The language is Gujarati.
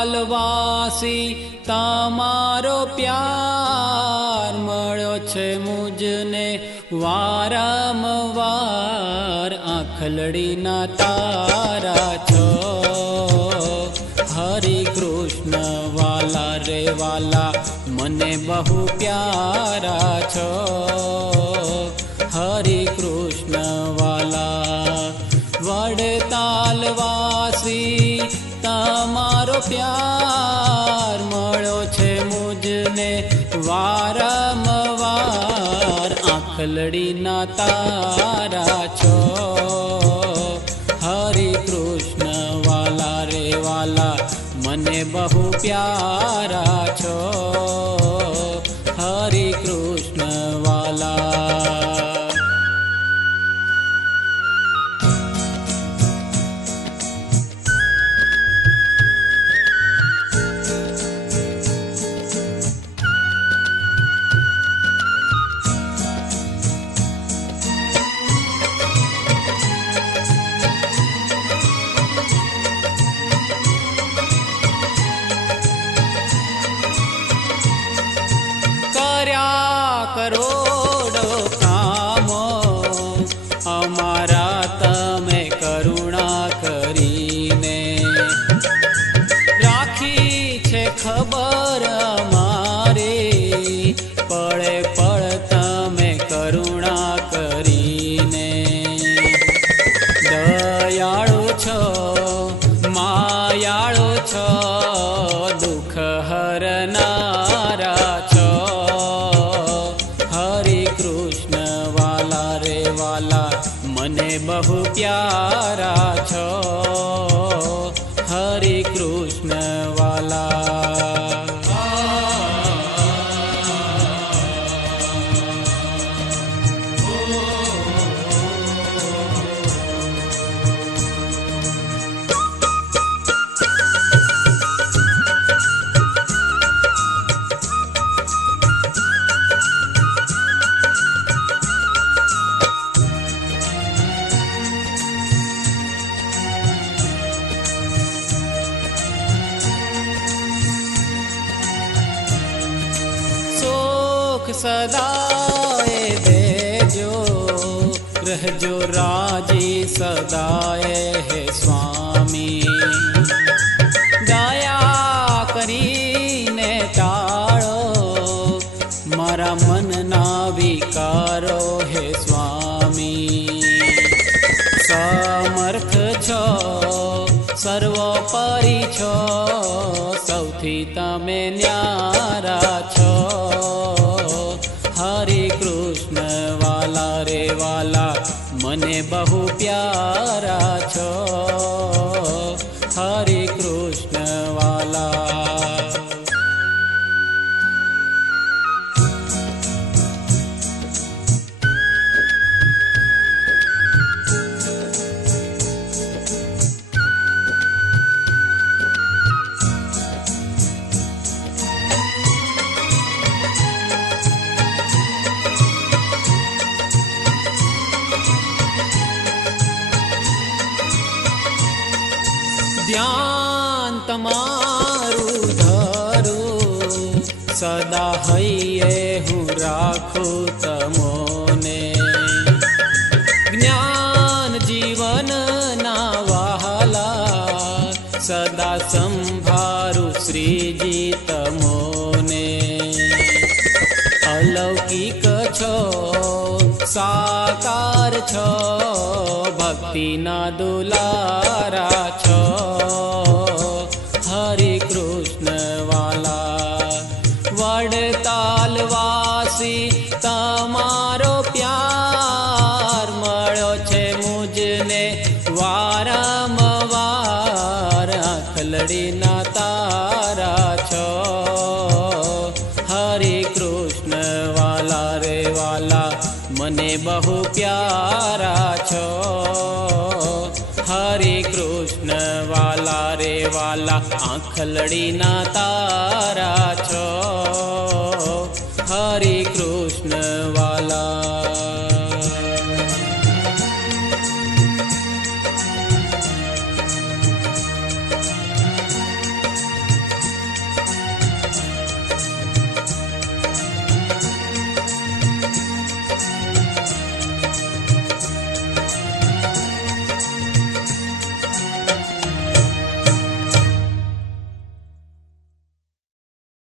વડતાલવાસી તમારો પ્યાર મળ્યો છે મુજને વારંવાર. આંખલડીના તારા છો હરિ કૃષ્ણ વાલા રે વાલા, મને બહુ પ્યારા છો હરિ કૃષ્ણ વાલા. વડતાલવાસી તમારો પ્યાર મળ્યો છે મુજને વારંવાર. આંખલડીના તારા છો હરિ કૃષ્ણ વાલા રે વાલા, મને બહુ પ્યારા છો હરિ કૃષ્ણ વાલા. કરોડો કામો અમારા તમે કરુણા કરીને, રાખી છે ખબર અમારી પળે પળ તમે કરુણા કરીને. દયાળુ છો માયાળુ છો દુઃખ હરનારા છો મને બહુ પ્યારા છો હરિ કૃષ્ણ વાલા. સદાએ દેજો રહેજો રાજી સદાએ હે સ્વામી. દયા કરીને ટાળો મારા મનના વિકારો હે સ્વામી. સમર્થ છો સર્વોપરી છો સૌથી તમે ન્યારા છો હરિ કૃષ્ણ વાલા રે વાલા, મને બહુ પ્યારા છો હરિ કૃષ્ણ વાલા. ધ્યાન તમારું ધરું સદા હૈયે હું રાખું તમોને. જ્ઞાન જીવનના વહાલા સદા સંભારું શ્રીજી તમોને. અલૌકિક છો સાકાર છો ભક્તિના દુલારા છો હરિ કૃષ્ણ વાલા. વડતાલવાસી તમારો પ્યાર મળ્યો છે મુજને વારંવાર. હરે કૃષ્ણ વાલા રે વાલા મને બહુ પ્યારા છો. હરે કૃષ્ણ વાલા રે વાલા આંખલડીના તારા છો.